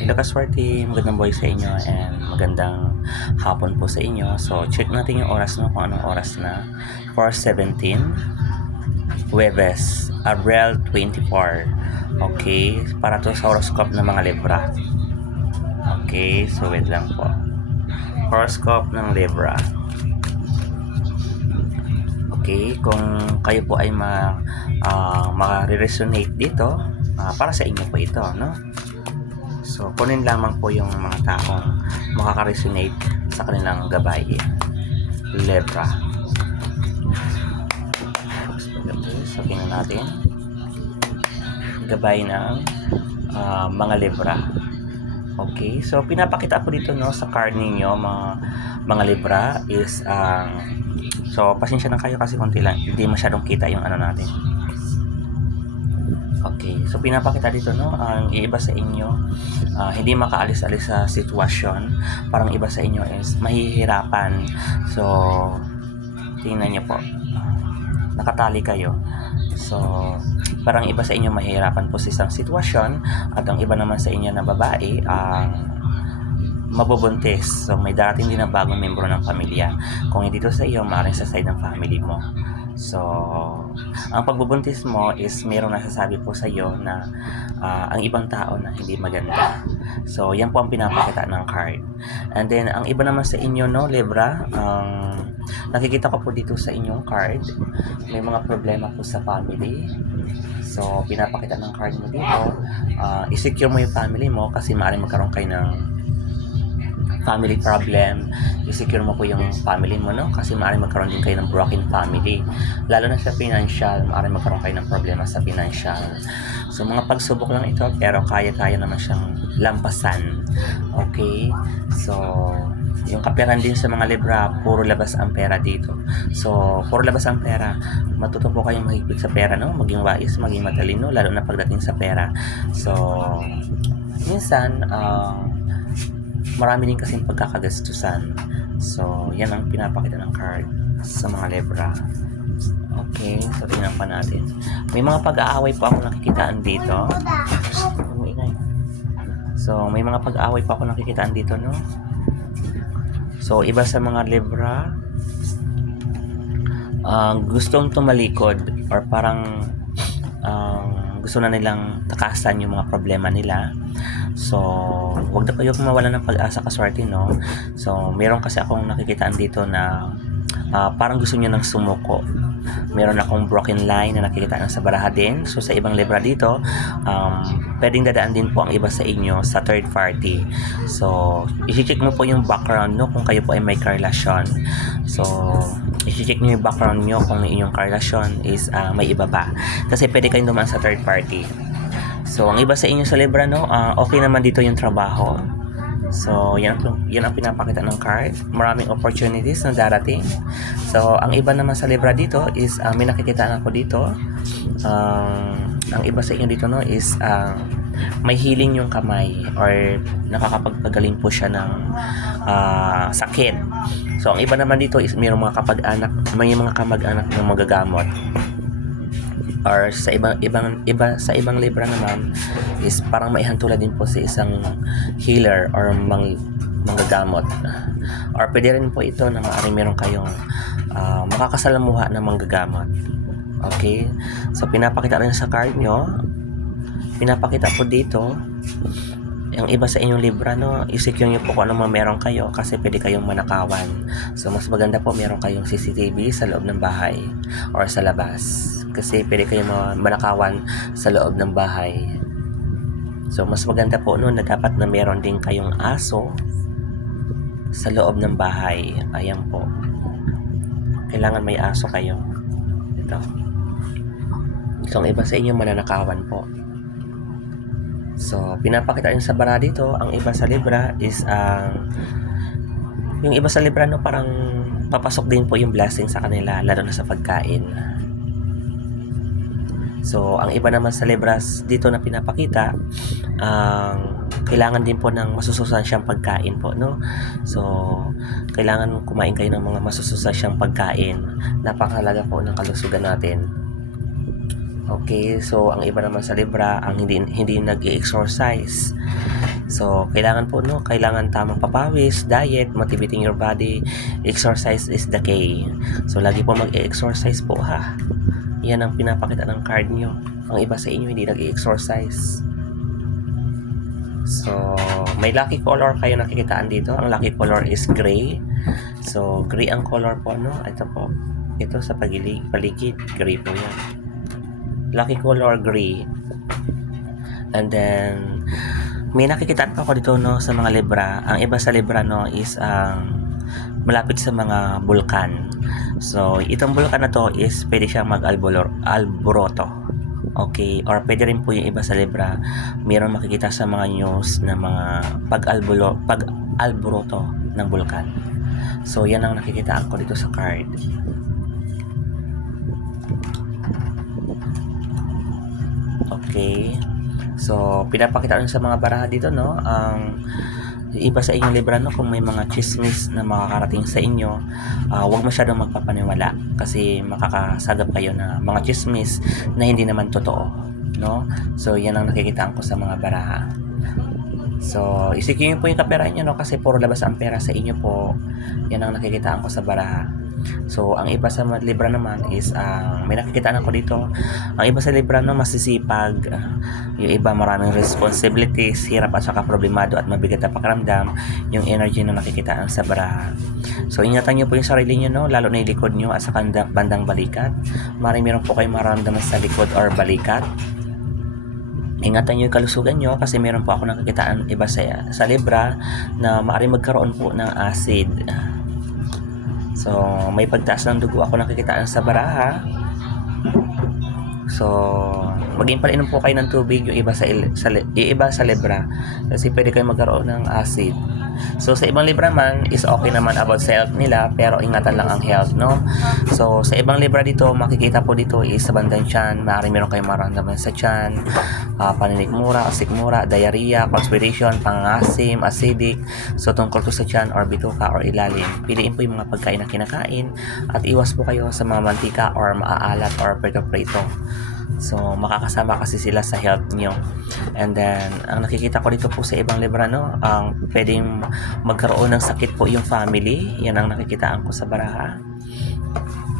Hello kaswerte, magandang buhay sa inyo and magandang hapon po sa inyo. So, check natin yung oras kung anong oras na. 4:17, Huwebes, Abril 24. Okay, para to sa horoscope ng mga Libra. Okay, so wait lang po. Horoscope ng Libra. Okay, kung kayo po ay ma-resonate dito, para sa inyo po ito, no? So, kunin lamang po yung mga taong makaka-resonate sa kanilang gabay. Libra. So, tingnan natin. Gabay ng mga Libra. Okay, so pinapakita po dito no sa card ninyo mga Libra is so pasensya na kayo kasi konti lang, hindi masyadong kita yung ano natin. Okay, so pinapakita dito no ang iba sa inyo hindi makaalis-alis sa sitwasyon, parang iba sa inyo is mahihirapan. So tingnan niyo po, nakatali kayo. So parang iba sa inyo mahihirapan po sa isang sitwasyon at ang iba naman sa inyo na babae ang mabubuntis. So may darating din na bagong membro ng pamilya. Kung hindi to sa iyo, maaaring sa side ng family mo. So, ang pagbubuntis mo is mayroong nasasabi po sa iyo na ang ibang tao na hindi maganda. So, yan po ang pinapakita ng card. And then, ang iba naman sa inyo, no, Libra, nakikita ko po dito sa inyong card, may mga problema po sa family. So, pinapakita ng card mo dito, i-secure mo yung family mo kasi maaaring magkaroon kayo ng family problem. I-secure mo po yung family mo, no? Kasi maaaring magkaroon din kayo ng broken family. Lalo na sa financial, maaaring magkaroon kayo ng problema sa financial. So, mga pagsubok lang ito, pero kaya-kaya naman siyang lampasan. Okay? So, yung kaperahan din sa mga Libra, puro labas ang pera dito. So, puro labas ang pera. Matuto po kayong mahigpit sa pera, no? Maging wais, maging matalino, lalo na pagdating sa pera. So, minsan, marami din kasing pagkakagastusan. So, yan ang pinapakita ng card sa mga Libra. Okay, so tingnan pa natin. May mga pag-aaway po ako nakikitaan dito. So, may mga pag-aaway pa ako nakikitaan dito, no? So, iba sa mga Libra, gustong tumalikod or parang gusto na nilang takasan yung mga problema nila. So, huwag na kayo mawala ng pag-asa kaswerte, no? So, meron kasi akong nakikitaan dito na parang gusto niya ng sumuko. Meron akong broken line na nakikita sa baraha din. So, sa ibang Libra dito, pwedeng dadaan din po ang iba sa inyo sa third party. So, i-check mo po yung background, no? Kung kayo po ay may karelasyon. So, i-check nyo yung background nyo kung inyong karelasyon is may iba ba. Kasi pwede kayong dumaan sa third party. So, ang iba sa inyo sa Libra, no? Okay naman dito yung trabaho. So, yan ang pinapakita ng card. Maraming opportunities na darating. So, ang iba naman sa Libra dito is may nakikita ako dito. Ang iba sa inyo dito, no, is may healing yung kamay or nakakapagpagaling po siya ng sakit. So, ang iba naman dito is may mga kamag-anak na magagamot. Or sa ibang Libra naman is parang maihantula din po sa isang healer or manggagamot. Or pwede rin po ito na maaaring meron kayong makakasalamuha ng manggagamot. Okay? So, pinapakita rin sa card nyo. Pinapakita po dito yung iba sa inyong Libra, no, i-secure nyo po kung ano meron kayo kasi pwede kayong manakawan. So, mas maganda po meron kayong CCTV sa loob ng bahay or sa labas kasi pwede kayong manakawan sa loob ng bahay. So, mas maganda po no na dapat na meron din kayong aso sa loob ng bahay. Ayan po. Kailangan may aso kayo. Ito. So, ang iba sa inyo mananakawan po. So, pinapakita rin sa bara dito, ang iba sa Libra is yung iba sa Libra, no, parang papasok din po yung blessing sa kanila, lalo na sa pagkain. So, ang iba naman sa Libras dito na pinapakita, kailangan din po ng masusustansyang pagkain po, no? So, kailangan kumain kayo ng mga masusustansyang pagkain. Napakahalaga po ng kalusugan natin. Okay, so ang iba naman sa Libra, ang hindi nag-exercise. So, kailangan po, no, kailangan tamang papawis, diet, motivating your body. Exercise is the key. So, lagi po mag-exercise po, ha. Yan ang pinapakita ng card nyo. Ang iba sa inyo hindi nag-exercise. So, may lucky color kayo nakikitaan dito. Ang lucky color is gray. So, gray ang color po, no. Ito po. Ito sa paligid, gray po yan. Lucky color gray. And then may nakikitaan pa ako dito, no, sa mga Libra. Ang iba sa Libra, no, is malapit sa mga bulkan. So itong bulkan na to is pwede siyang mag-alboroto. Okay, or pwede rin po yung iba sa Libra, mayroon makikita sa mga news na mga pag-alboroto ng bulkan. So yan ang nakikitaan ko dito sa card. Okay. So, pinapakita rin sa mga baraha dito, no, ang iba sa inyong Libra, no, kung may mga chismis na makakarating sa inyo, huwag masyadong magpapaniwala kasi makakasagap kayo na mga chismis na hindi naman totoo, no. So, yan ang nakikitaan ko sa mga baraha. So, isikin nyo po yung kaperahan nyo, no, kasi puro labas ang pera sa inyo po. Yan ang nakikitaan ko sa baraha. So, ang iba sa Libra naman is, may nakikitaan ako dito. Ang iba sa Libra, no, masisipag. Yung iba maraming responsibilities, hirap at saka problemado at mabigat na pakiramdam. Yung energy na nakikitaan sa baraha. So, ingatan nyo po yung sarili nyo, no, lalo na yung likod nyo at saka bandang balikat. Meron po kayong maramdaman sa likod or balikat. Ingatan nyo yung kalusugan nyo kasi meron po ako nakikitaan iba sa Libra na maaaring magkaroon po ng acid. So, may pagtaas ng dugo ako nakikitaan sa baraha. So, maging pala inom po kayo ng tubig yung iba sa Libra kasi pwede kayo magkaroon ng acid. So, sa ibang Libra man is okay naman about sa health nila pero ingatan lang ang health, no? So, sa ibang Libra dito, makikita po dito is sa bandang tiyan, maaaring meron kayong maramdaman sa tiyan, paninikmura, asikmura, diarrhea, constipation, pangangasim, acidic. So, tungkol to sa tiyan or bituka or ilalim. Piliin po yung mga pagkain na kinakain at iwas po kayo sa mga mantika or maaalat or prito-prito. So, makakasama kasi sila sa health nyo. And then, ang nakikita ko dito po sa ibang Libra, no, ang pwedeng magkaroon ng sakit po yung family. Yan ang nakikitaan ko sa baraha.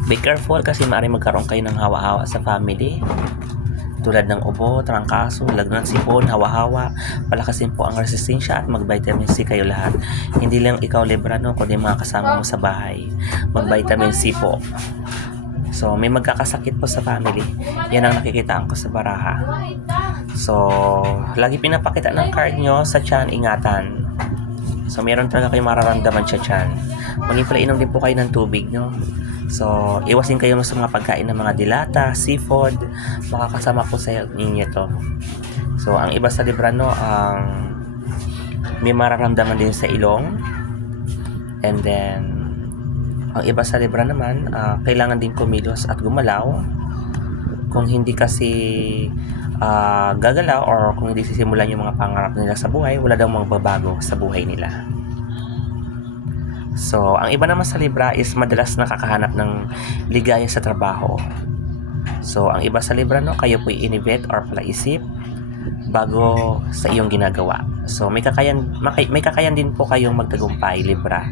Be careful kasi maaaring magkaroon kayo ng hawa-hawa sa family. Tulad ng ubo, trangkaso, lagnat, sipon, hawa-hawa. Palakasin po ang resistensya at mag-vitamin C kayo lahat. Hindi lang ikaw Libra, no, kundi mga kasama mo sa bahay. Mag-vitamin C po. So, may magkakasakit po sa family. Yan ang nakikitaan ko sa baraha. So, lagi pinapakita ng card nyo sa tiyan, ingatan. So, meron talaga kayong mararamdaman sa tiyan. Maging pala inom din po kayo ng tubig, no? So, iwasin kayo sa mga pagkain ng mga dilata, seafood. Makakasama po sa health ninyo to. So, ang iba sa Libra, no, may mararamdaman din sa ilong. And then, ang iba sa Libra naman, kailangan din kumilos at gumalaw. Kung hindi kasi gagalaw or kung hindi sisimulan yung mga pangarap nila sa buhay, wala daw magbabago sa buhay nila. So, ang iba naman sa Libra is madalas nakakahanap ng ligaya sa trabaho. So, ang iba sa Libra, no, kayo po'y inibet or palaisip bago sa iyong ginagawa. So, may kakayan din po kayong magtagumpay, Libra,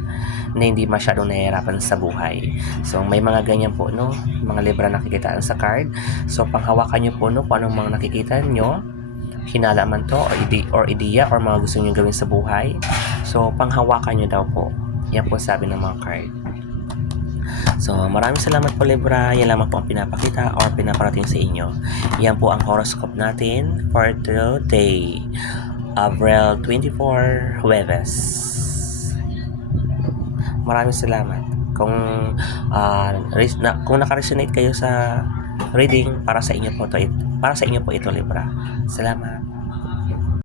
na hindi masyadong nahihirapan sa buhay. So, may mga ganyan po, no, mga Libra nakikitaan sa card. So, panghawakan nyo po, no, kung anong mga nakikita nyo, hinala man to, or ideya, or mga gusto nyo gawin sa buhay. So, panghawakan nyo daw po. Yan po sabi ng mga card. So, maraming salamat po Libra. Yan lamang po ang pinapakita or pinaparating sa inyo. Yan po ang horoscope natin for today, Abril 24, Huwebes. Maraming salamat. Kung naka-resonate kayo sa reading, para sa inyo po ito Libra. Salamat.